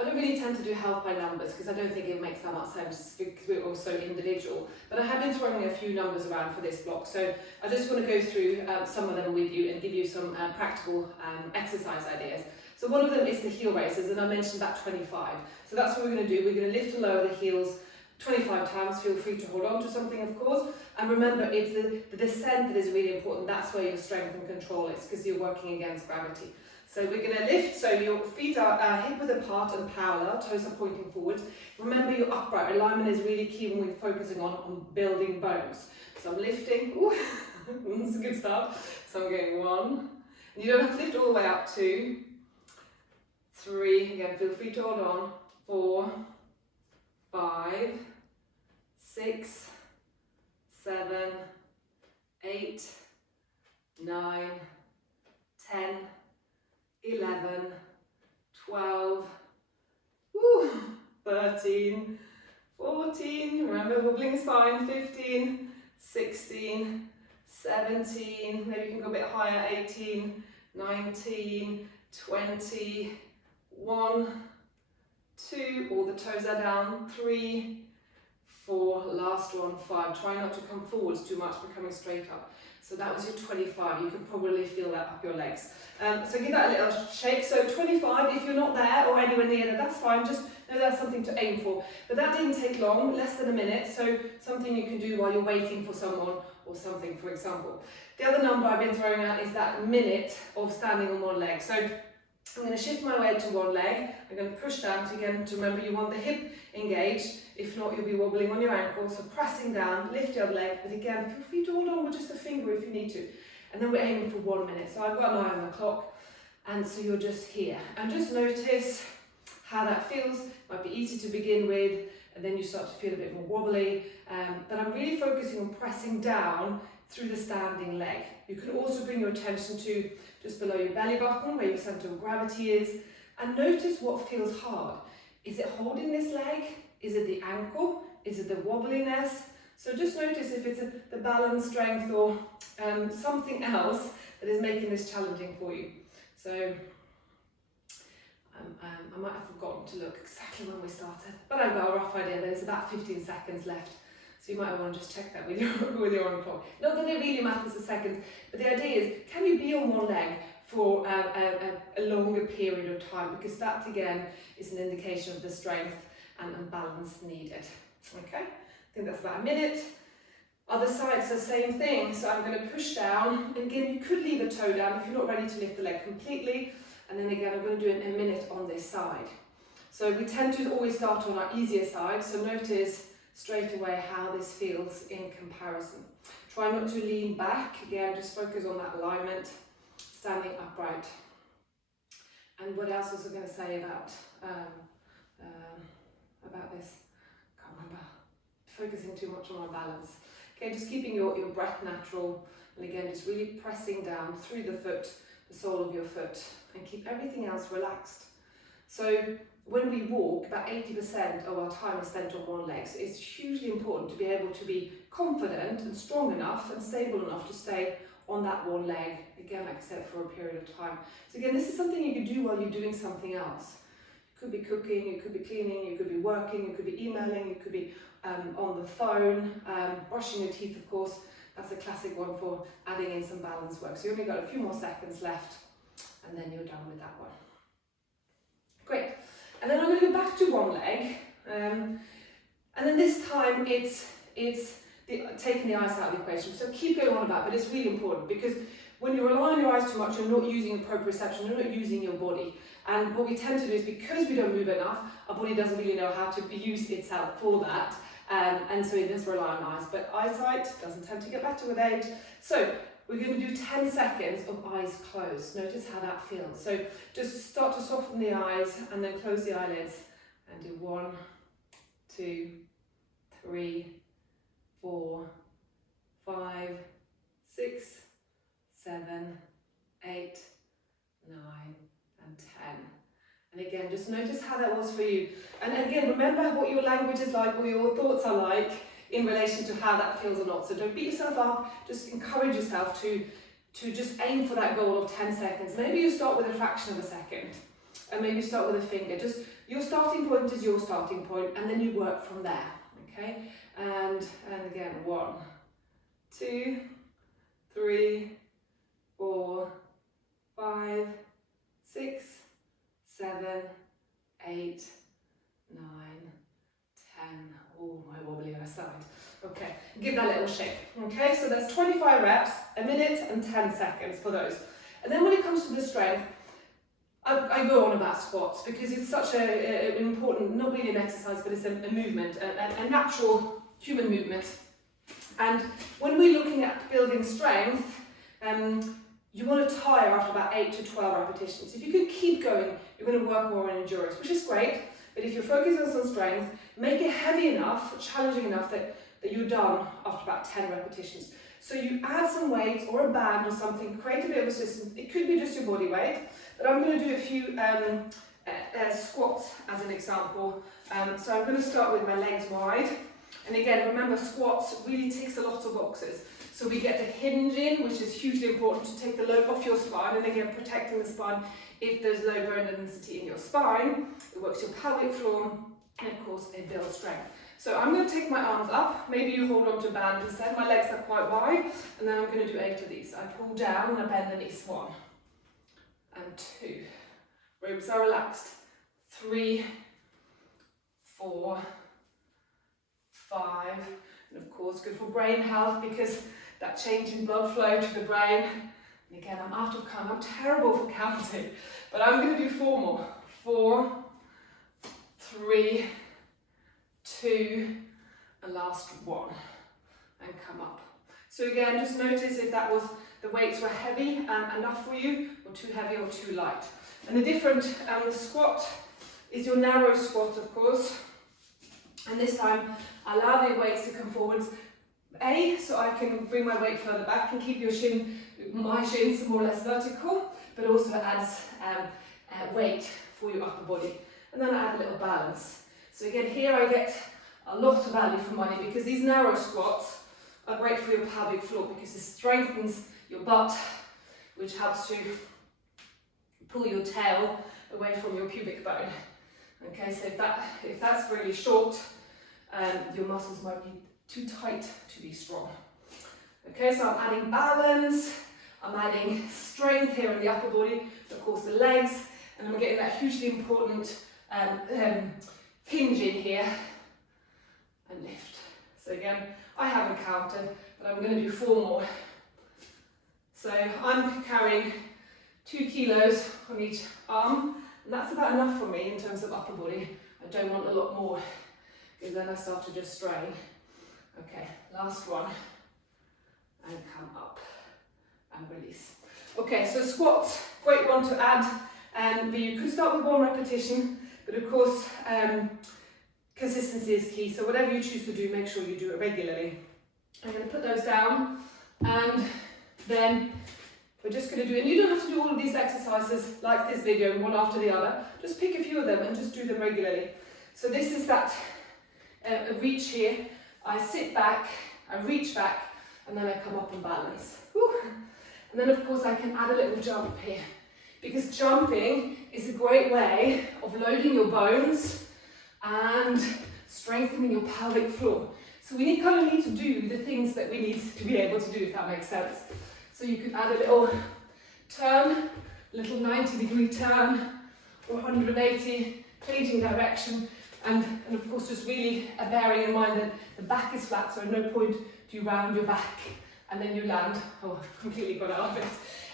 I don't really tend to do health by numbers because I don't think it makes that much sense because we're all so individual. But I have been throwing a few numbers around for this block, so I just want to go through some of them with you and give you some practical exercise ideas. So one of them is the heel raises, and I mentioned that 25. So that's what we're going to do. We're going to lift and lower the heels 25 times. Feel free to hold on to something, of course. And remember, it's the descent that is really important. That's where your strength and control is, because you're working against gravity. So we're going to lift, so your feet are hip width apart and parallel, toes are pointing forward. Remember, your upright alignment is really key when we're focusing on building bones. So I'm lifting, ooh, that's a good start. So I'm going 1, and you don't have to lift all the way up, 2, 3, again, feel free to hold on, 4, 5, 6, 7, 8, 9, 10, 11, 12, 13, 14, remember wobbling spine, 15, 16, 17, maybe you can go a bit higher, 18, 19, 20, 1, 2, all the toes are down, 3, 4, last one, 5. Try not to come forwards too much, but coming straight up. So that was your 25. You can probably feel that up your legs. So give that a little shake. So 25, if you're not there or anywhere near there, that's fine. Just know that's something to aim for. But that didn't take long, less than a minute. So something you can do while you're waiting for someone or something, for example. The other number I've been throwing out is that minute of standing on one leg. So I'm going to shift my weight to one leg. I'm going to push down. So again, to remember, you want the hip engaged. If not, you'll be wobbling on your ankle. So pressing down, lift your other leg. But again, feel free to hold on with just a finger if you need to. And then we're aiming for 1 minute. So I've got an eye on the clock. And so you're just here. And just notice how that feels. Might be easy to begin with. And then you start to feel a bit more wobbly. But I'm really focusing on pressing down through the standing leg. You can also bring your attention to just below your belly button, where your center of gravity is, and notice what feels hard. Is it holding this leg? Is it the ankle? Is it the wobbliness? So just notice if it's the balance, strength, or something else that is making this challenging for you. So I might have forgotten to look exactly when we started, but I've got a rough idea. There's about 15 seconds left. So you might want to just check that with your own clock. Not that it really matters the seconds, but the idea is, can you be on one leg for a longer period of time? Because that, again, is an indication of the strength and balance needed. Okay, I think that's about a minute. Other sides, the same thing. So I'm going to push down. Again, you could leave a toe down if you're not ready to lift the leg completely. And then again, I'm going to do it in a minute on this side. So we tend to always start on our easier side. So notice straight away how this feels in comparison. Try not to lean back. Again, just focus on that alignment, standing upright. And what else was I going to say about this? Can't remember. Focusing too much on our balance. Okay, just keeping your breath natural, and again, just really pressing down through the foot, the sole of your foot, and keep everything else relaxed. So when we walk, about 80% of our time is spent on one leg. So it's hugely important to be able to be confident and strong enough and stable enough to stay on that one leg, again, like I said, for a period of time. So again, this is something you can do while you're doing something else. You could be cooking, you could be cleaning, you could be working, you could be emailing, you could be on the phone, brushing your teeth, of course. That's a classic one for adding in some balance work. So you've only got a few more seconds left, and then you're done with that one. Great. And then I'm going to go back to one leg, and then this time it's taking the eyes out of the equation. So keep going on about, but it's really important, because when you rely on your eyes too much, you're not using proprioception, you're not using your body. And what we tend to do is, because we don't move enough, our body doesn't really know how to use itself for that. And so it does rely on eyes, but eyesight doesn't tend to get better with age. So we're going to do 10 seconds of eyes closed. Notice how that feels. So just start to soften the eyes and then close the eyelids and do 1, 2, 3, 4, 5, 6, 7, 8, 9, and 10. And again, just notice how that was for you. And again, remember what your language is like, or your thoughts are like in relation to how that feels or not. So don't beat yourself up, just encourage yourself to just aim for that goal of 10 seconds. Maybe you start with a fraction of a second. and maybe start with a finger. Just your starting point is your starting point, and then you work from there, okay? And again, 1, 2, 3, 4, 5, 6, 7, 8, 9, 10. Oh, my wobbly other side. Okay, give that a little shake. Okay, so that's 25 reps, a minute and 10 seconds for those. And then when it comes to the strength, I go on about squats because it's such an important, not really an exercise, but it's a movement, a natural human movement. And when we're looking at building strength, you want to tire after about 8 to 12 repetitions. If you can keep going, you're going to work more on endurance, which is great. But if you're focusing on strength, make it heavy enough, challenging enough that you're done after about 10 repetitions. So you add some weight or a band or something, create a bit of resistance. It could be just your body weight, but I'm going to do a few squats as an example. So I'm going to start with my legs wide. And again, remember, squats really ticks a lot of boxes. So we get the hinge in, which is hugely important to take the load off your spine, and again, protecting the spine if there's low bone density in your spine. It works your pelvic floor, and of course, it builds strength. So I'm going to take my arms up. Maybe you hold on to a band instead. My legs are quite wide, and then I'm going to do 8 of these. I pull down and I bend the knees. 1 and 2. Ribs are relaxed. 3, 4, 5, and of course, good for brain health because that change in blood flow to the brain. And again, I'm out of count. I'm terrible for counting, but I'm going to do 4 more. 4, 3, 2, and last 1, and come up. So again, just notice if that was, the weights were heavy enough for you, or too heavy or too light. And the different, the squat is your narrow squat, of course. And this time, allow the weights to come forwards. So I can bring my weight further back and keep my shins more or less vertical, but also adds weight for your upper body. And then I add a little balance. So again, here I get a lot of value for money because these narrow squats are great for your pelvic floor because it strengthens your butt, which helps to pull your tail away from your pubic bone. Okay, so if that's really short, your muscles might be too tight to be strong. Okay, so I'm adding balance, I'm adding strength here in the upper body, of course the legs, and I'm getting that hugely important hinge in here, and lift. So again, I haven't counted, but I'm going to do 4 more. So I'm carrying 2 kilos on each arm, and that's about enough for me in terms of upper body. I don't want a lot more, because then I start to just strain. Okay, last one, and come up, and release. Okay, so squats, great one to add, but you could start with 1 repetition, but of course, consistency is key, so whatever you choose to do, make sure you do it regularly. I'm going to put those down, and then we're just going to do, and you don't have to do all of these exercises like this video, one after the other, just pick a few of them and just do them regularly. So this is that reach here. I sit back, I reach back, and then I come up and balance. Whew. And then of course I can add a little jump here, because jumping is a great way of loading your bones and strengthening your pelvic floor. So we kind of need to do the things that we need to be able to do, if that makes sense. So you could add a little turn, a little 90-degree turn, or 180, changing direction. And of course, just really bearing in mind that the back is flat, so at no point do you round your back and then you land. Oh, I've completely got out of it.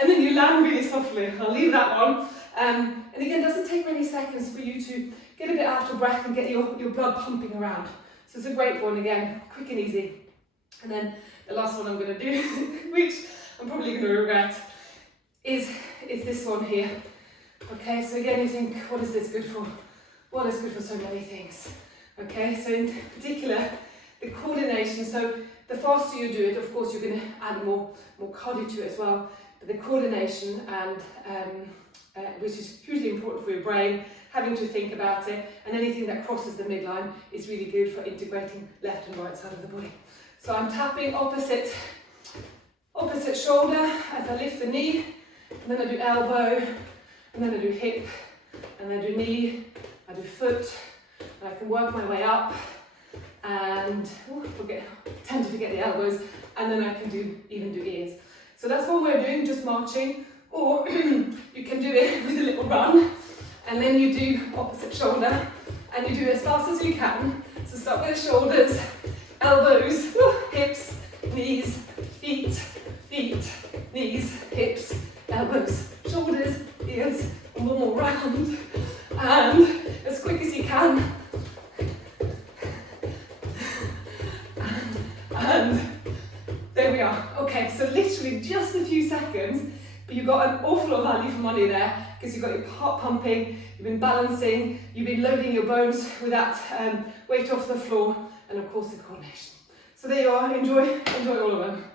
And then you land really softly. I'll leave that one. And again, it doesn't take many seconds for you to get a bit out of breath and get your blood pumping around. So it's a great one, again, quick and easy. And then the last one I'm going to do, which I'm probably going to regret, is this one here. Okay, so again, you think, what is this good for? Well, it's good for so many things. Okay, so in particular, the coordination. So the faster you do it, of course, you're going to add more cardio to it as well. But the coordination, and which is hugely important for your brain, having to think about it, and anything that crosses the midline is really good for integrating left and right side of the body. So I'm tapping opposite shoulder as I lift the knee, and then I do elbow, and then I do hip, and I do knee, I do foot, and I can work my way up, and tend to forget the elbows, and then I can even do ears. So that's one way of doing, just marching, or you can do it with a little run, and then you do opposite shoulder, and you do it as fast as you can. So start with the shoulders, elbows, hips, knees, feet, feet, knees, hips, elbows, shoulders, ears, and one more round, and as quick as you can, and there we are. Okay, so literally just a few seconds, but you've got an awful lot of value for money there, because you've got your heart pumping, you've been balancing, you've been loading your bones with that weight off the floor, and of course the coordination. So there you are, enjoy all of them.